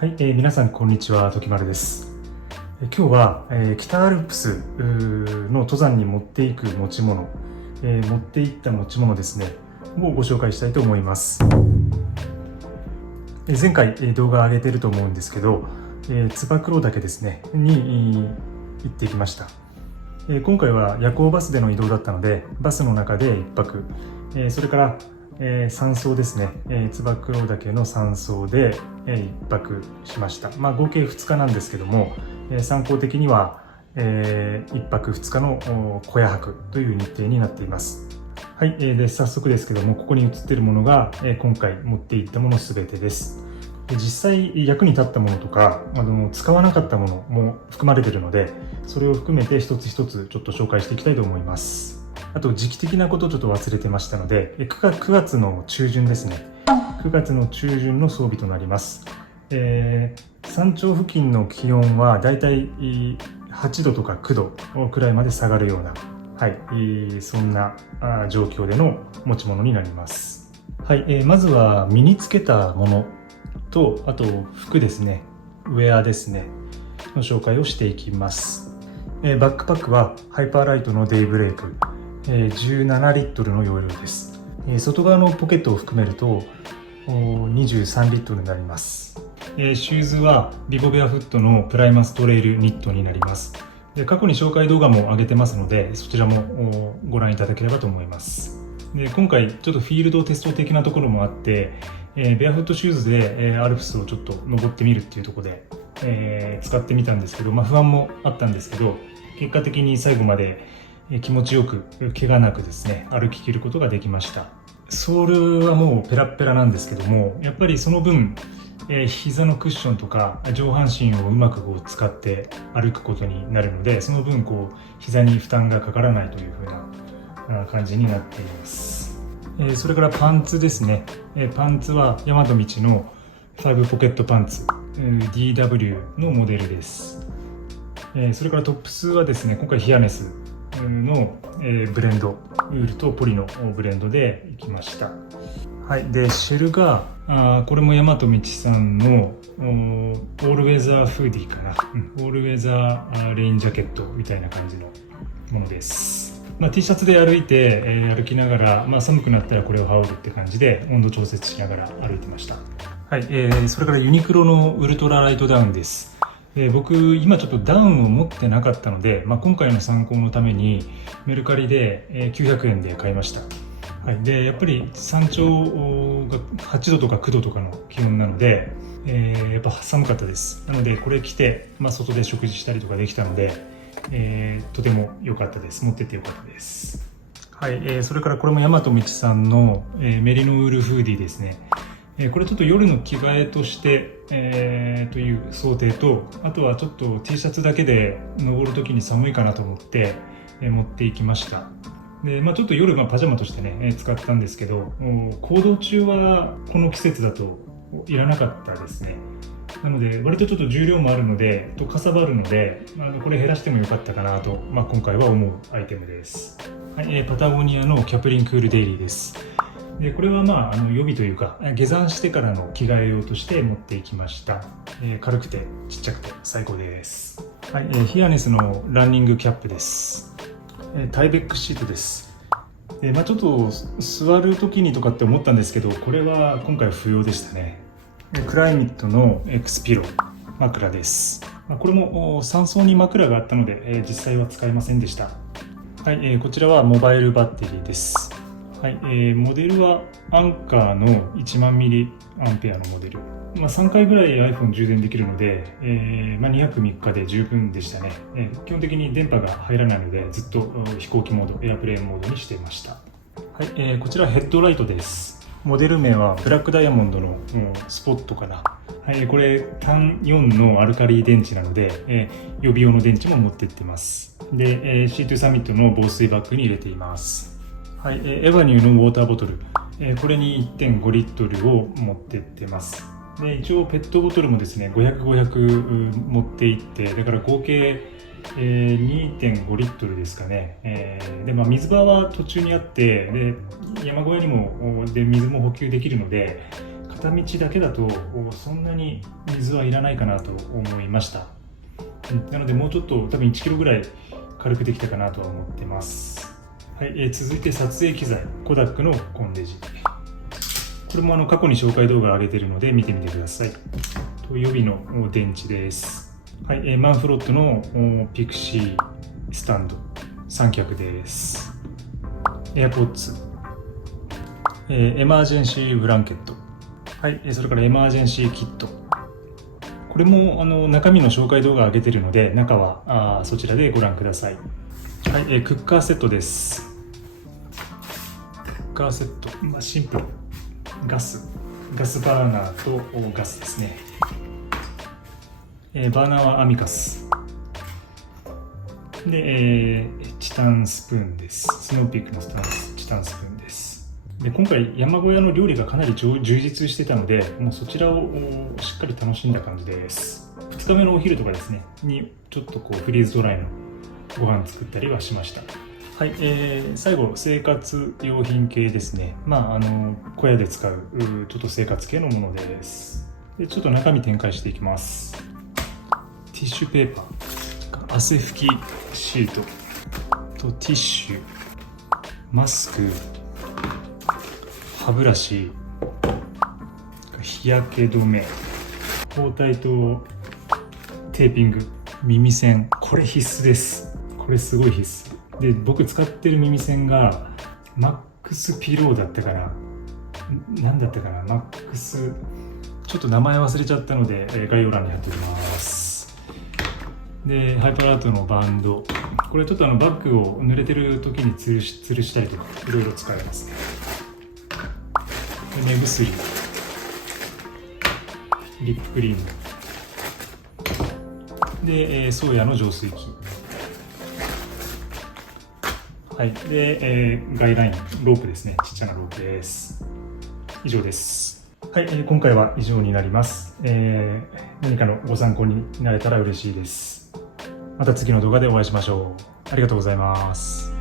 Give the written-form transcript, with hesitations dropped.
はい、皆さんこんにちは、ときまるです。今日は、北アルプスの登山に持っていく持ち物、持っていった持ち物ですねをご紹介したいと思います。前回、動画上げてると思うんですけど、燕岳ですねに行ってきました。今回は夜行バスでの移動だったので、バスの中で1泊、それから山荘ですね、燕岳の山荘で1泊しました。合計2日なんですけども、参考的には1泊2日の小屋泊という日程になっています。はい、で早速ですけども、ここに写っているものが今回持っていったものすべてです。実際役に立ったものとか使わなかったものも含まれているので、それを含めて一つ一つちょっと紹介していきたいと思います。あと時期的なことをちょっと忘れてましたので、9月の中旬ですね。9月の中旬の装備となります。山頂付近の気温はだいたい8度とか9度くらいまで下がるような、はい、そんな状況での持ち物になります。はい、まずは身につけたものと、あと服ですね、ウェアですねの紹介をしていきます。バックパックはハイパーライトのデイブレイク、17リットルの容量です。外側のポケットを含めると23リットルになります。シューズはビボベアフットのプライマストレイルニットになります。で過去に紹介動画も上げてますので、そちらもご覧いただければと思います。で今回ちょっとフィールドテスト的なところもあって、ベアフットシューズでアルプスをちょっと登ってみるっていうところで、使ってみたんですけど、不安もあったんですけど、結果的に最後まで気持ちよく怪我なくですね歩き切ることができました。ソールはもうペラッペラなんですけども、やっぱりその分膝のクッションとか上半身をうまく使って歩くことになるので、その分膝に負担がかからないという風な感じになっています。それからパンツですね。パンツは大和道の5ポケットパンツ DW のモデルです。それからトップスはですね、今回ヒアネスのブレンド、ウールとポリのブレンドでいきました。はい、でシェルがこれも大和道さんのオールウェザーフーディーかな、オールウェザーレインジャケットみたいな感じのものです。T シャツで歩いて、歩きながら、寒くなったらこれを羽織るって感じで温度調節しながら歩いてました。はい、それからユニクロのウルトラライトダウンです。僕今ちょっとダウンを持ってなかったので、今回の参考のためにメルカリで900円で買いました。はい、でやっぱり山頂が8度とか9度とかの気温なので、やっぱ寒かったです。なのでこれ着て、外で食事したりとかできたので、とても良かったです。持ってて良かったです。はい、それからこれも大和道さんの、メリノウールフーディーですね。これちょっと夜の着替えとして、という想定と、あとはちょっと T シャツだけで登るときに寒いかなと思って、持っていきました。でちょっと夜パジャマとしてね、使ったんですけど、行動中はこの季節だといらなかったですね。なので割とちょっと重量もあるのでかさばるので、これ減らしてもよかったかなと、今回は思うアイテムです。はい、パタゴニアのキャプリンクールデイリーです。でこれは予備というか下山してからの着替え用として持っていきました。軽くてちっちゃくて最高です。はい、ヒアネスのランニングキャップです。タイベックシートです。ちょっと座る時にとかって思ったんですけど、これは今回不要でしたね。クライミットの X ピロー枕です。これも3層に枕があったので、実際は使いませんでした。はい、こちらはモバイルバッテリーです。はい、モデルはアンカーの1万ミリアンペアのモデル、3回ぐらい iPhone 充電できるので、2泊3日で十分でしたね。基本的に電波が入らないので、ずっと飛行機モード、エアプレインモードにしていました。はい、こちらヘッドライトです。モデル名はブラックダイヤモンドのスポットかな。はい、これ単4のアルカリ電池なので、予備用の電池も持っていってます。で、C2 サミットの防水バッグに入れています。はい、エヴァニューのウォーターボトル、これに 1.5 リットルを持っていってます。で一応ペットボトルもですね500、500持っていって、だから合計、2.5 リットルですかね。で水場は途中にあって、で山小屋にもで水も補給できるので、片道だけだとそんなに水はいらないかなと思いました。なのでもうちょっと多分1キロぐらい軽くできたかなとは思ってます。はい、続いて撮影機材、コダックのコンデジ。これも過去に紹介動画上げてるので見てみてください。と予備の電池です。はい、マンフロットのピクシースタンド三脚です。AirPods、エマージェンシーブランケット、はい、それからエマージェンシーキット。これも中身の紹介動画上げてるので、中はそちらでご覧ください。はい、クッカーセットです。クッカーセット、シンプル。ガスバーナーとガスですね。バーナーはアミカスで、チタンスプーンです。スノーピークのチタンスプーンです。で、今回山小屋の料理がかなり充実してたので、もうそちらをしっかり楽しんだ感じです。2日目のお昼とかですねにちょっとフリーズドライのご飯作ったりはしました。はい、最後生活用品系ですね。小屋で使うちょっと生活系のものです。で、ちょっと中身展開していきます。ティッシュペーパー、汗拭きシートとティッシュ、マスク、歯ブラシ、日焼け止め、包帯とテーピング、耳栓、これ必須です。これすごい必須で、僕使ってる耳栓がマックスピローだったかな、何だったかな、マックス、ちょっと名前忘れちゃったので概要欄に貼っておきます。で、ハイパーアートのバンド、これちょっとバッグを濡れてる時に吊るしたりとかいろいろ使えますね。で、目薬、リップクリームで、ソーヤの浄水器、はい、で、ガイライン、ロープですね。ちっちゃなロープです。以上です。はい、今回は以上になります。何かのご参考になれたら嬉しいです。また次の動画でお会いしましょう。ありがとうございます。